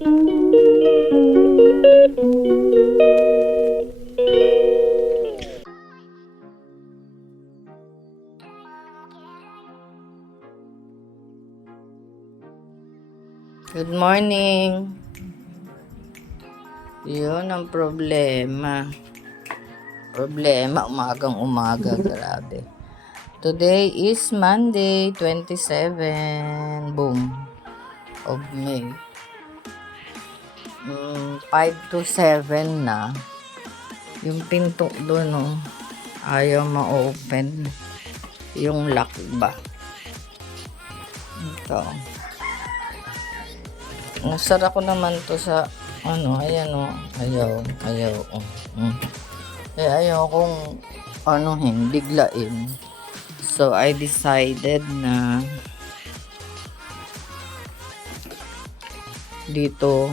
Good morning. Yun ang problema. Umagang umaga, grabe. Today is Monday, 27, boom, of May. 5 to 7 na. Yung pinto doon, no, ayaw ma-open. Yung lock ba? Ito. Nasara ko naman to sa ayan ayaw. Ayaw kong biglain. So I decided na dito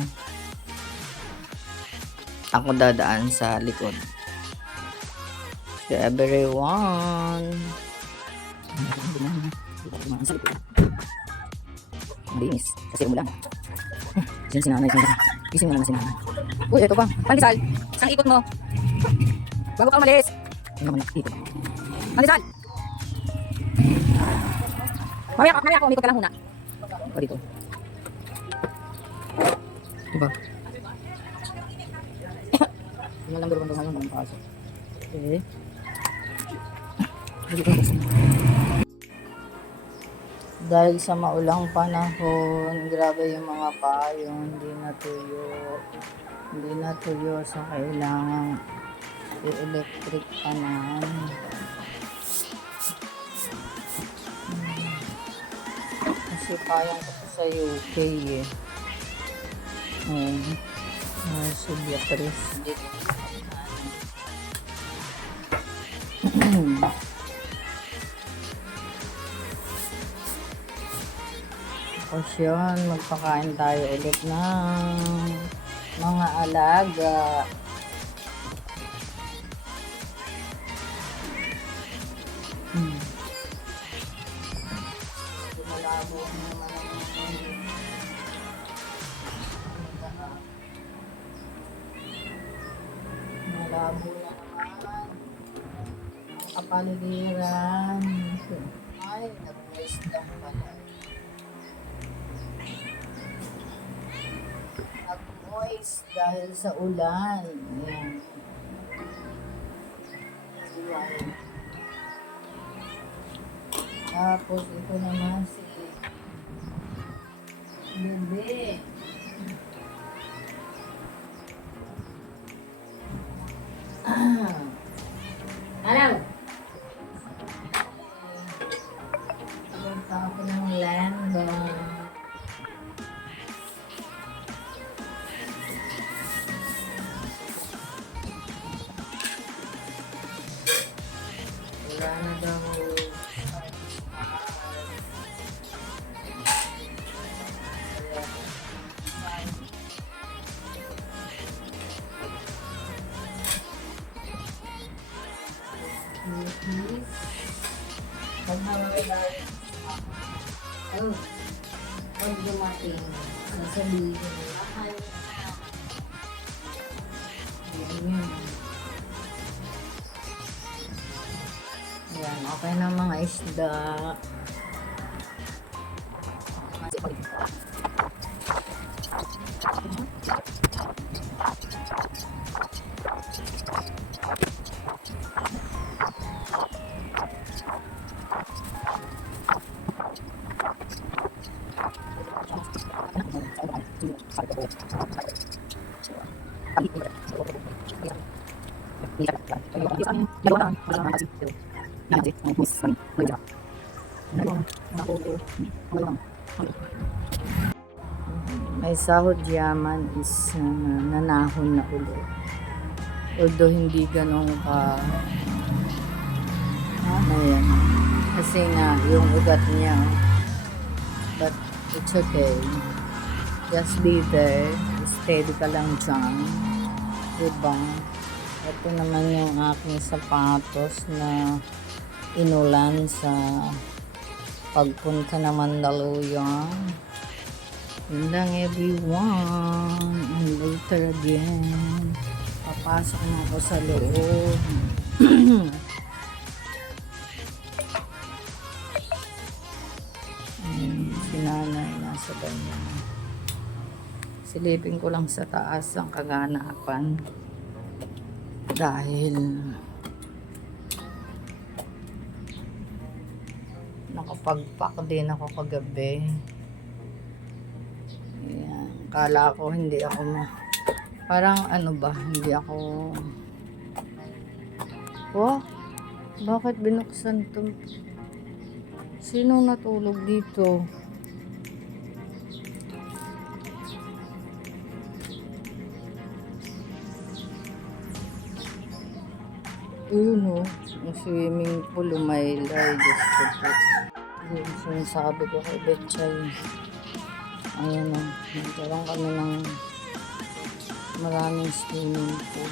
ako dadaan sa likod. So everyone, linis kasi umulan. Sinanay. Gising mo naman sinanay. Uy, ito pa. Pandesal, isang ikot mo. Bago ka umalis. Pandesal! Mamaya ako, umikot ka lang muna. O dito. Diba? Tingnan lang durban ngayon ng pasok. Okay. Dahil sa maulang panahon, grabe yung mga payo, hindi natuyo, so kailangan i-electric panan. Kasi payang ko sa UK eh. Si Beatrice dito. Tapos yun, magpakain tayo ulit ng mga alaga. Malabo naman kapaligiran. Ay, nag-waste lang pala. Nag-moist dahil sa ulan. Ayan. Tapos ito naman si bebe. Hello. Punta ako ng land. Wala na daw. Pag dumating, sasabihin mahal na. Yan, okay na mga isda. May sahod yaman is nanahon na ulit. Although hindi ganun ka ayan. Kasi nga yung ugat niya, but it's okay. Just be there. Steady ka lang dyan. Diba? Ito naman yung aking sapatos na inulan sa pagpunta na Mandaluyong. Yun lang everyone. And later again, papasok na ako sa loob. Si nanay nasa banyo. Silipin ko lang sa taas ang kaganapan. Dahil nakapagpak din ako kagabi. Ayan. Kala ko hindi ako parang ano ba, hindi ako bakit binuksan to? Sino natulog dito? Yun o, yung swimming pool, umaylay, Diyos ko po. Yung sinasabi ko kay Betchay. Ayan o, nagkaroon kami ng maraming swimming pool.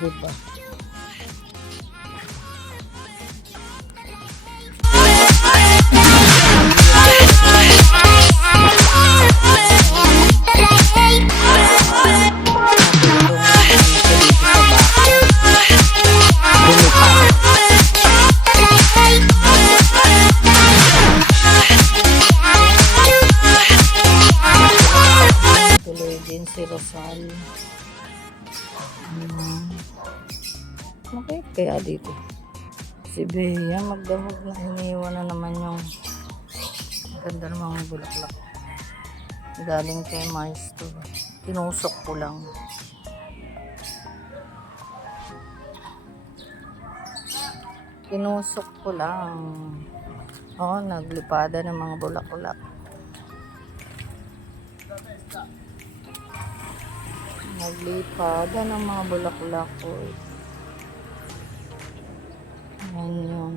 Diba? Si Rosal. Okay, kaya dito. Si Bea, magdamag na iniwan na naman yung ganda ng mga bulaklak. Galing kay Maestro. Tinusok ko lang. Tinusok ko lang. Oh, naglipada ng mga bulaklak. Naglipada ng mga bulaklak ko. Yan yun.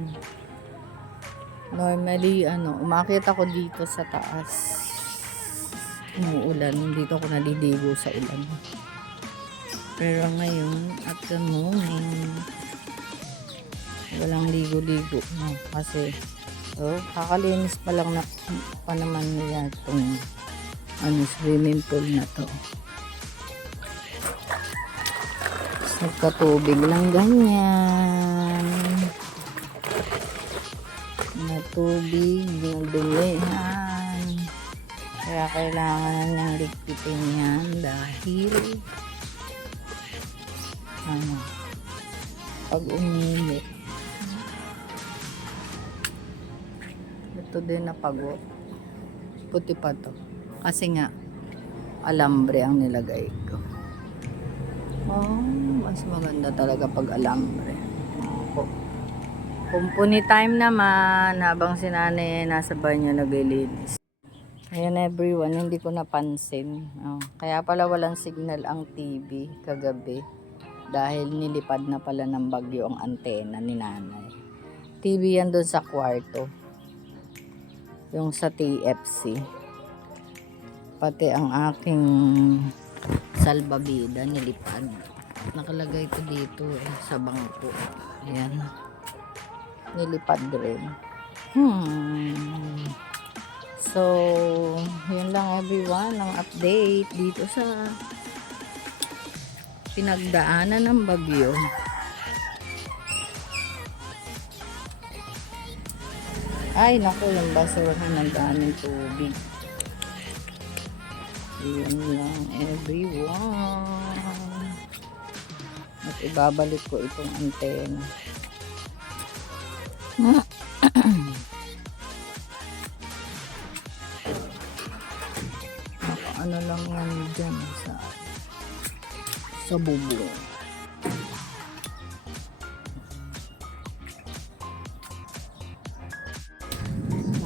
Normally, umakit ako dito sa taas. Umuulan. Dito ako naliligo sa ulan. Pero ngayon, at the moment, walang ligo-ligo na. Kasi, kakalinis pa lang pa naman nila itong swimming pool na to. Nagkatubig lang ganyan na tubig na dumihan, kaya kailangan niyang ligpitin yan dahil pag uminit ito din na pago puti pa to kasi nga alambre ang nilagay ko. Mas maganda talaga pag alambre. Kumpuni time naman habang si nanay nasa banyo naglilinis. Ayan everyone, hindi ko napansin. Kaya pala walang signal ang TV kagabi dahil nilipad na pala ng bagyo ang antena ni nanay. TV yan doon sa kwarto. Yung sa TFC. Pati ang aking salbabida nilipad. Nakalagay ito dito sa bangko. Ayan. Nilipad rin. So, yun lang everyone ang update dito sa pinagdaanan ng bagyo. Ay, naku, yung basurahan ng daming tubig. Yun lang everyone. At ibabalik ko itong antena. Ano lang yan dyan sa bubong.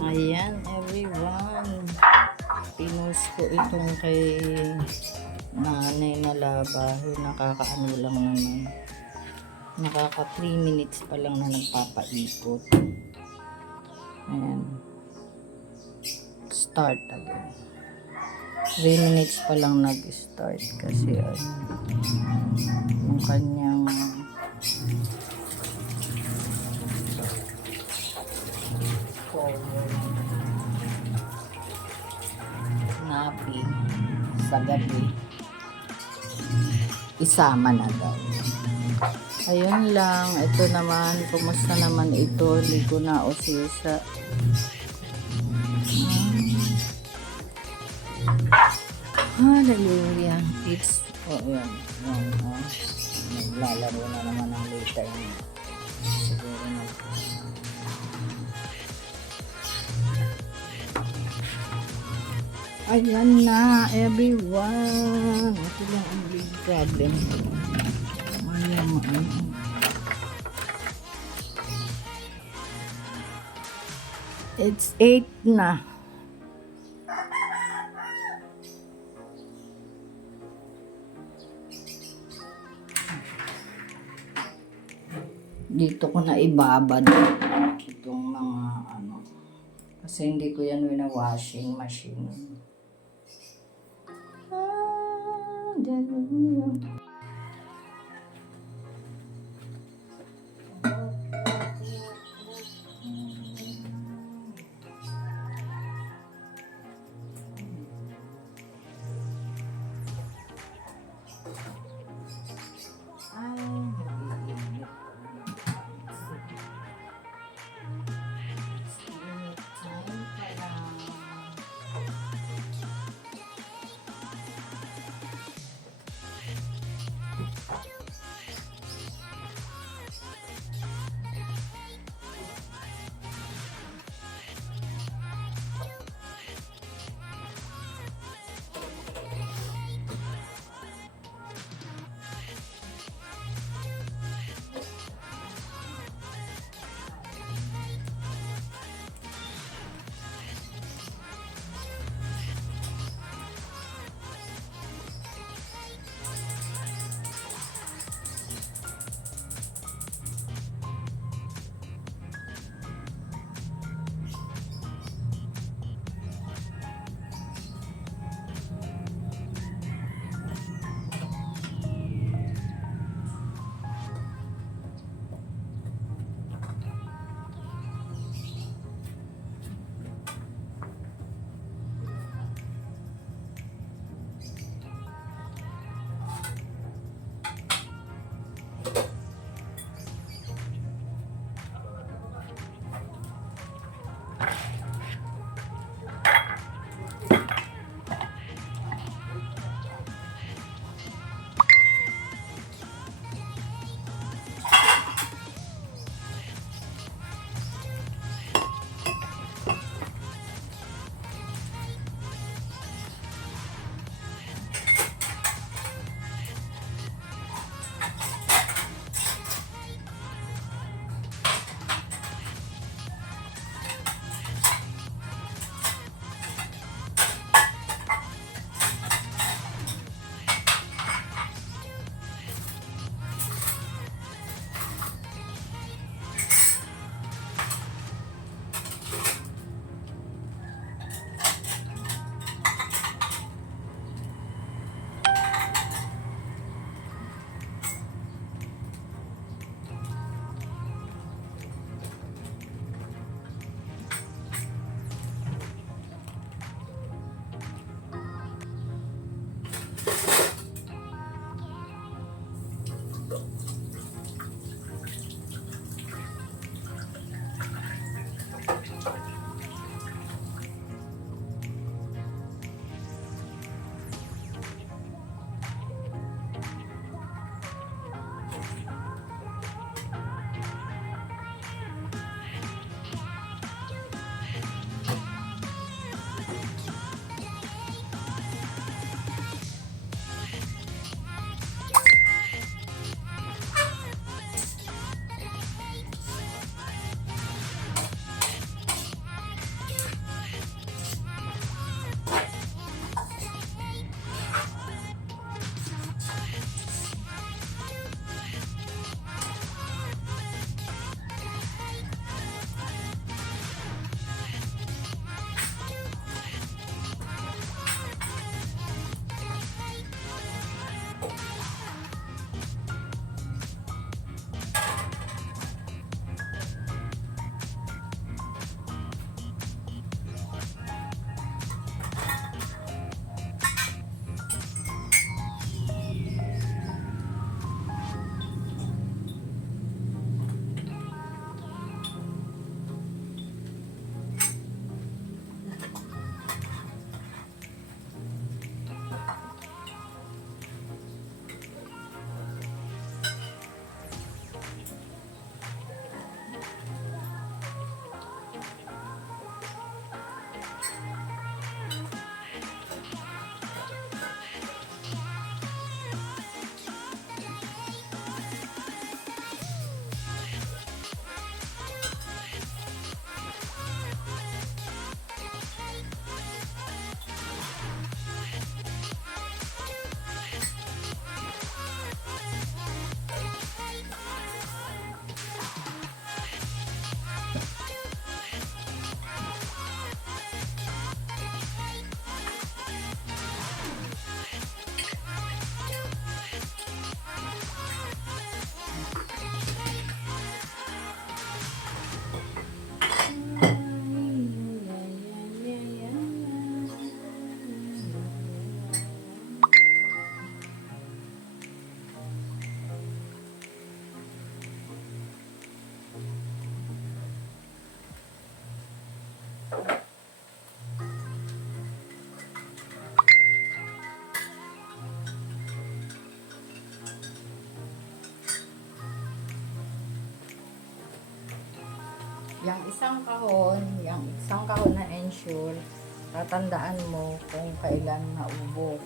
Ayan everyone. Pinost ko itong kay nanay na labahin. Nakakaano lang naman. Nakaka 3 minutes pa lang na nagpapaikot. Ayan. Start again. 3 minutes pa lang nag-start kasi yung kanyang forward. coffee sa gabi, isama na daw. Ayun lang, ito naman, kumusta naman ito, hindi ko na usisa. Hallelujah. It's, yan. Naglalaro na naman ang later. Siguro na. Ayan na, everyone. Ito lang ang big problem. It's 8 na. Dito ko na ibabad itong mga ano. Kasi hindi ko yan washing machine. Hallelujah. yung isang kahon na ensure, tatandaan mo kung kailan naubos.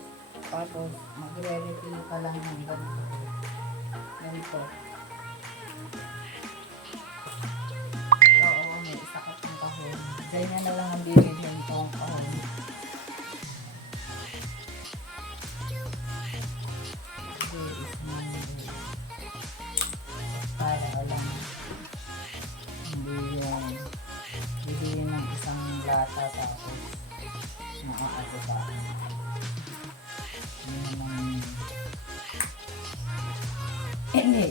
Tapos, magre-refill ka lang ng ganito. Ganito. Oo, may isa ka pang kahon. Ganyan na lang ang bilhin kong kahon. Para alam. Hindi yun ng isang lata tapos nakakato pa. Yun naman. Eme.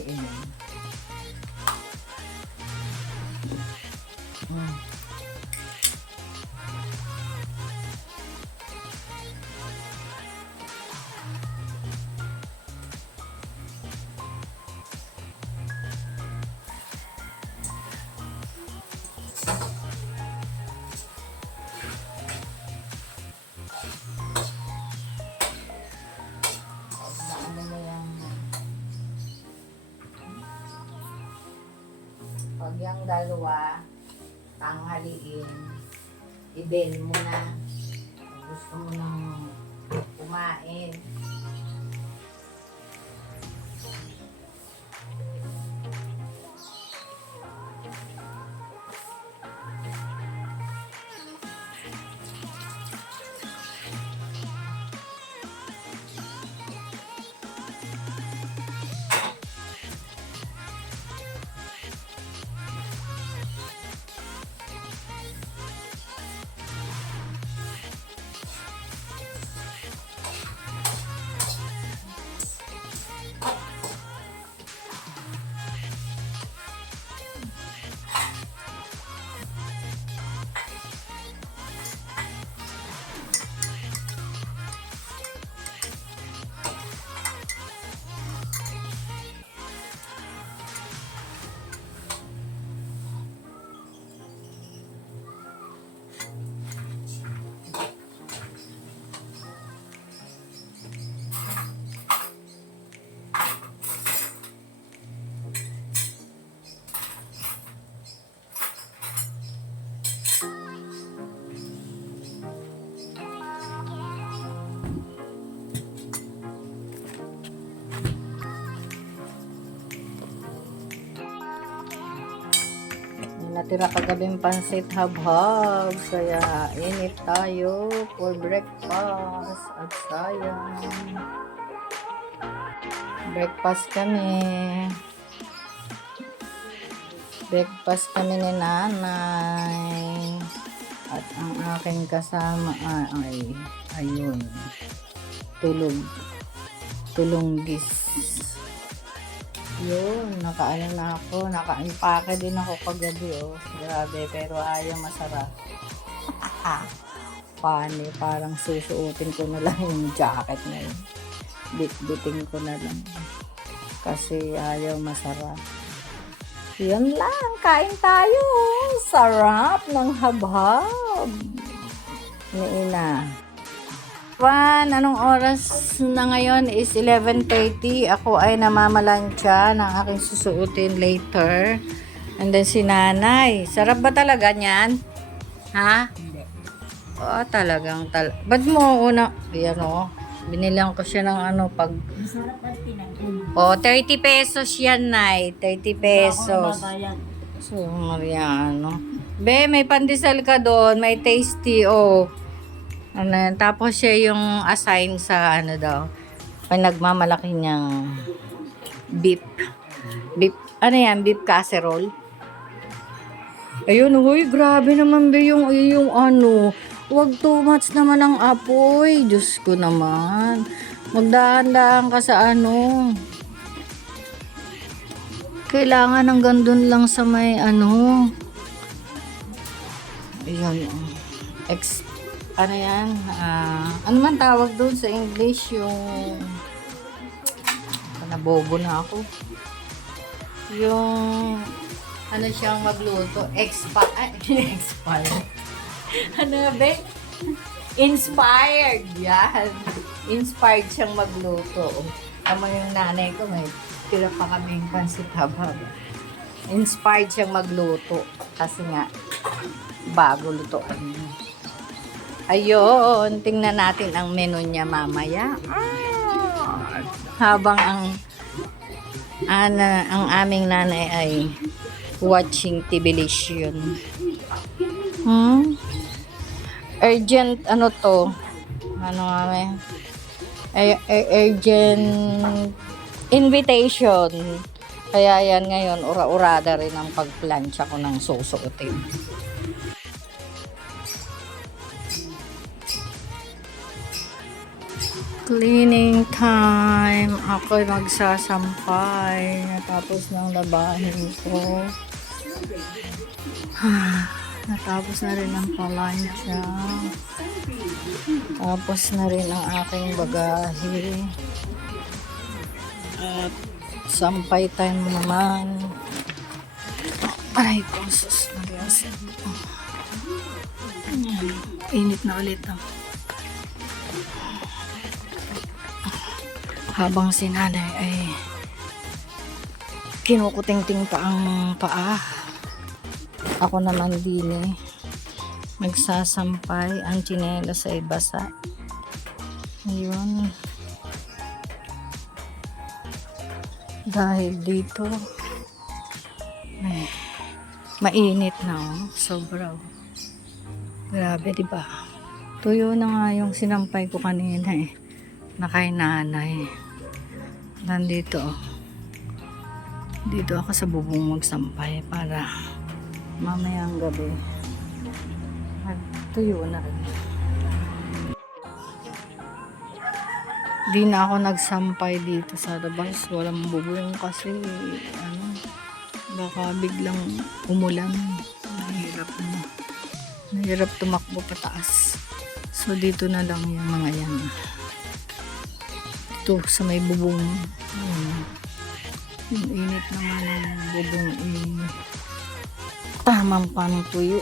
Pag yung dalawa, tanghaliin, i-bell mo na. Gusto mo nang kumain. Natira kagabing pansit habhab, kaya init tayo for breakfast at sayang. Breakfast kami. Breakfast kami ni nanay. At ang aking kasama ay ayun. Tulunggis. Yun, nakaano na ako, naka-impake din ako kagabi, oh. Grabe, pero ayaw masarap. Funny, parang susuotin ko na lang yung jacket na yun. Bit-biting ko na lang. Kasi ayaw masarap. Yan lang, kain tayo. Sarap ng habhab. Ni Ina. Anong oras na ngayon is 11:30. Ako ay namamalansya ng aking susuotin later. And then si nanay. Sarap ba talaga niyan? Ha? Hindi. Oo, talagang ba't mo una? Ayan o. Binilang ko siya ng pag... Masarap at pinagin. 30 pesos yan, nay. 30 pesos. So, Mariano. Be, may pandesal ka doon. May tasty, tapos siya yung assign sa daw. Nagmamalaki niyang beef. Beef casserole. Ayun, huy, grabe naman ba yung Huwag too much naman ang apoy. Diyos ko naman. Magdahan-dahan ka sa Kailangan ng gandun lang sa may Ayun, ano man tawag doon sa English, yung nabobo na ako, yung siyang magluto, expired inspired, yan, inspired siyang magluto. Tama yung nanay ko, may tira pa kaming pansit habhab. inspired siyang magluto. Kasi nga, bago lutoan niya. Ayun, tingnan natin ang menu niya mamaya. Habang ang aming nanay ay watching Tbilisian. Urgent, ano to? Ano nga may? Urgent invitation. Kaya yan ngayon, ura-urada rin ang pagplansya ko ng susuotin. Cleaning time. Ako'y magsasampay. Natapos ng labahin ko. Natapos na rin ang palansya. Tapos na rin ang aking bagahe. At sampay time naman. Ay, sus. Init na ulit. Habang si nanay ay kinukuting-ting pa ang paa. Ako naman din nagsasampay. Ang tsinelas ay basa. Ayun. Dahil dito mainit na sobra. Grabe, diba? Tuyo na nga yung sinampay ko kanina na kay nanay. Nandito dito ako sa bubong magsampay para mamayang gabi tuyo na rin. Di na ako nagsampay dito sa labas, walang bubong kasi baka biglang umulan. Nahirap tumakbo pataas, so dito na lang yung mga yan. Ito sa may bubong. Yung init naman ng bubong tamang pang tuyo.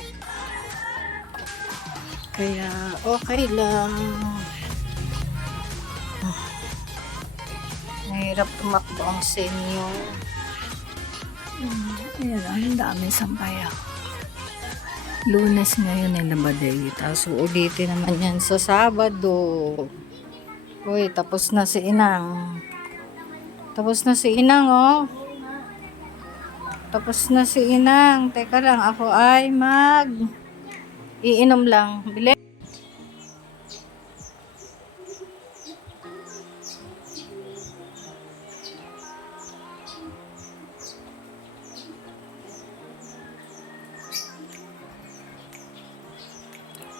Kaya okay lang. Nahirap tumakbo ang senior. Ayan, ang dami sampay ako. Lunes ngayon ay Labaday. Tapos ulitin naman yan sa Sabado. Uy, tapos na si Inang. Tapos na si Inang, oh. Tapos na si Inang. Teka lang, ako ay iinom lang. Bili.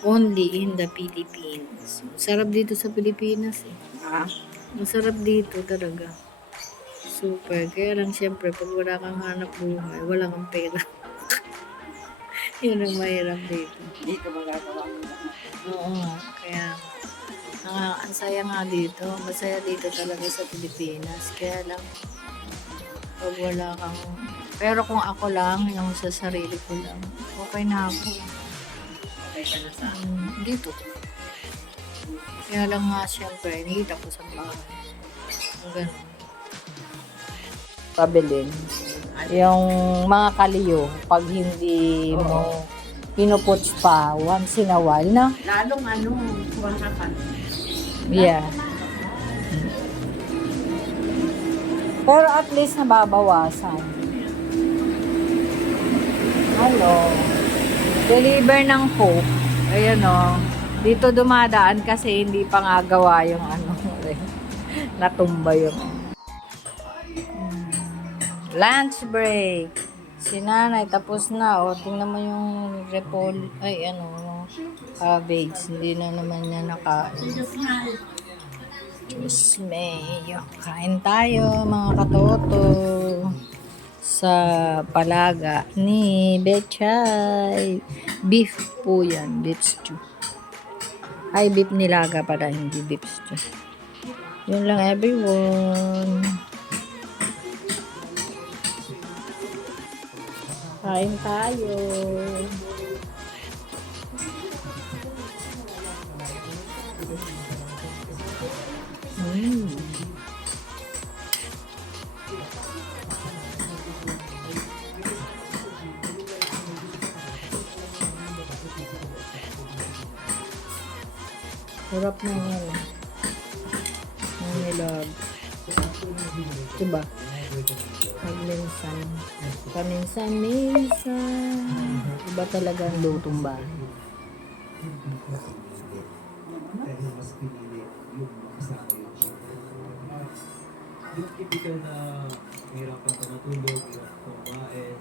Only in the Philippines. Sarap dito sa Pilipinas Masarap dito talaga. Super. Kaya lang siyempre pag wala kang hanap buhay, wala kang pera. Yun ang mahirap dito. Dito magagawa mo na. Oo nga. Kaya ang saya nga dito. Masaya dito talaga sa Pilipinas. Kaya lang pag wala kang... Pero kung ako lang, yung sa sarili ko lang, okay na ako. Okay ka na sa Dito. Kaya lang nga siyempre, nakita ko sa bahay. Ang ganun. Pabilin. Yung mga kaliyo, pag hindi mo pinuputs pa once in a while, na? lalong kuwan ka pa. Yeah. Pero at least nababawasan. Hello. Deliver ng Coke. Ayan o. Dito dumadaan kasi hindi pa nga gawa yung natumba yung lunch break. Si nanay tapos na. O, tingnan mo yung cabbage. Hindi na naman niya nakain. Diyos mayo. Kain tayo mga katoto. Sa palaga ni Betchay. Beef po yan. Beef stew. Ay, beef nilaga pala. Hindi beef stew. Yun lang everyone. Kain tayo. Sarap na yan. Ang nilag. Diba? Magminsan. Paminsan-minsan. Iba talaga ang lutong bahay. Dahil mas pinili yung makasama yung syempre. Yung typical na mahirapan ka matulog, hirap ka kumain,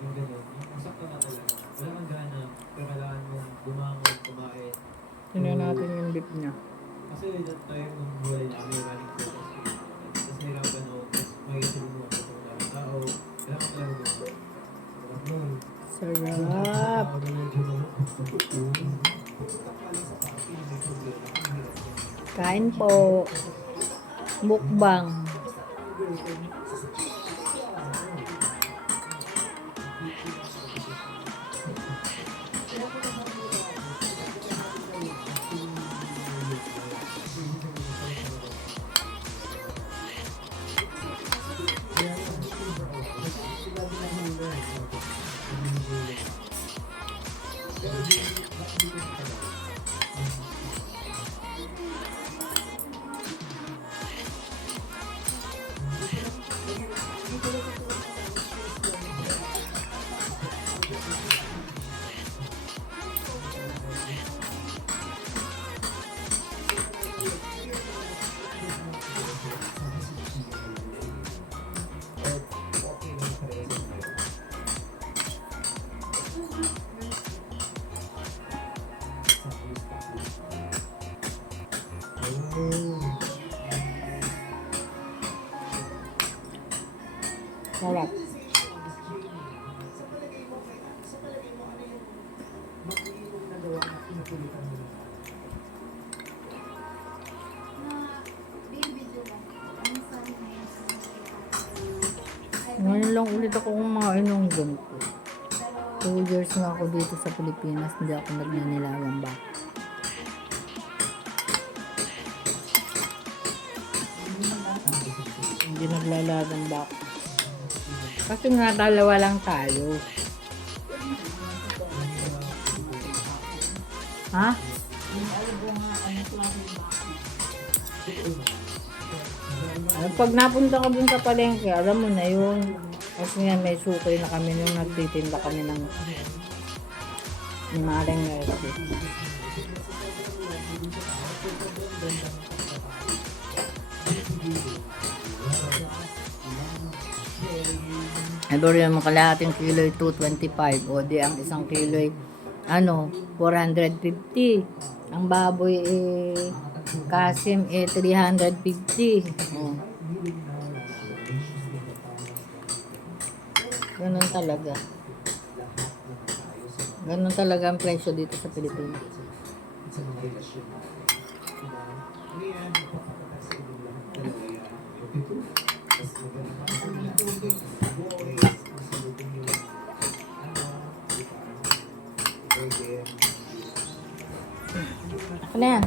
yung gano'n. Masakta ka talaga. Wala kang gana, pero kailangan mong bumangon, kumain. Tingnan natin yung beef niya. Kasi that time nung buhay namin, running photos ko. Tapos nahirapan ako, tapos makikita mo ako kung wala kang tao. Kailangan ko talaga bumangon. Sarap nun. Sarap. Ako na medyo may problema. Kain po. Mukbang. Sarap. Ngayon lang ulit ako kumain ng ganito. 2 years na ako dito sa Pilipinas, hindi ako nagnanilagang baka. Hindi naglalagang baka. Kasi nga dalawa lang tayo. Ha? Pag napunta ka dun sa palengke, alam mo na yun. Kasi nga may sukay na kami nung nagtitinda kami ng maring nurse. Ito rin ang kalahating kilo ay 225. O di ang isang kilo ay 450. Ang baboy kasim 350. O. Ganun talaga. Ganun talaga ang presyo dito sa Pilipinas. Sa mga relasyon na ngayon, mas ano yan?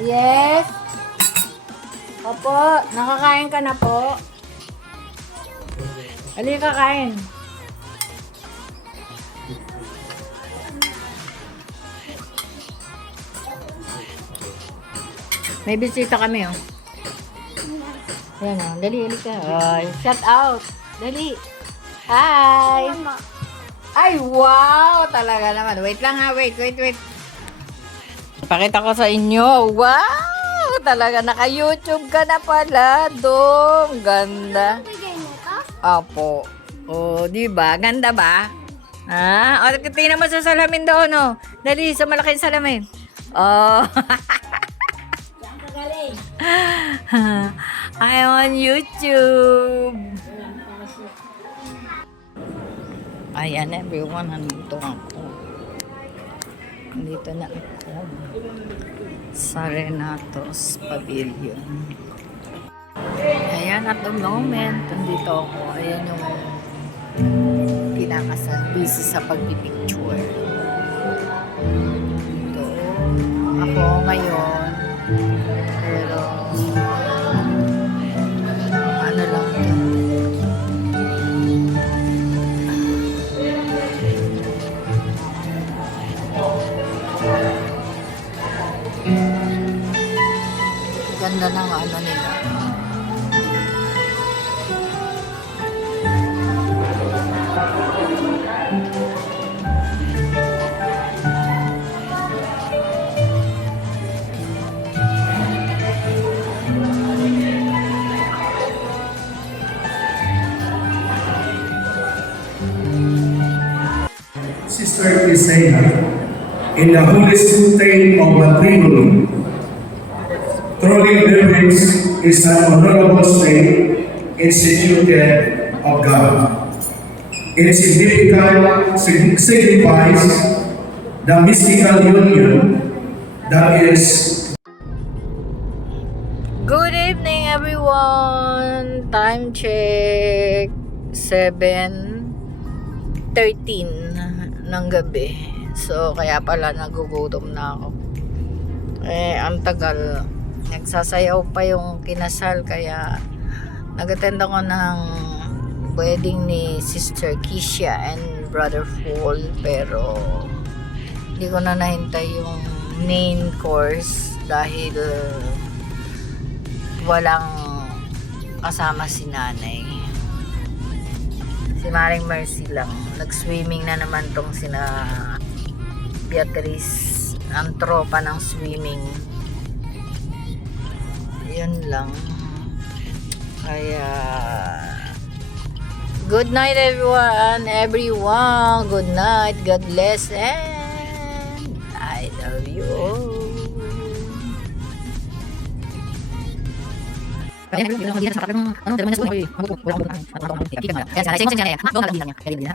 Yes. Opo, nakakain ka na po. Halika kain. May bisita kami, oh. Ayan, oh. Dali, halika. Shout out. Dali. Hi. Ay, wow. Talaga naman. Wait lang ha. Wait. Pakita ko sa inyo. Wow. Talaga. Naka-YouTube ka na pala. Dong. Ganda. Opo. Oh, di ba? Ganda ba? Ha? O, tingnan mo sa salamin doon, oh. Dali, sa malaking salamin. Oh. I'm on YouTube. Ayan everyone, nandito ako. Nandito na ako sa Renatos Pavilion. Ayan, at the moment, nandito ako. Ayan yung pinakasal. Busy sa pagpipicture. Dito. Ako ngayon. Pero Sister Isaiah, in the holy state of matrimony, truly marriage is an honorable state instituted of God. It signifies the mystical union that is Good evening, everyone! Time check 7:13 ng gabi. So, kaya pala nagugutom na ako. Ang tagal. Nagsasayaw pa yung kinasal, kaya nag-attend ako ng wedding ni Sister Kisha and Brother Paul, pero hindi ko na nahintay yung main course dahil walang kasama si nanay. Si Maring Mercy lang. Nag-swimming na naman tong sina Beatrice, ang tropa ng swimming. Yun lang. Kaya good night everyone. Good night. God bless and I love you all. Kaya nagbilang ako dito sa kapatid ng ano, dalawa na sa buhay. Wala akong buhay. Kaya sana, sing-sing siya na yan. Doon na lang din lang yan. Kaya din ha?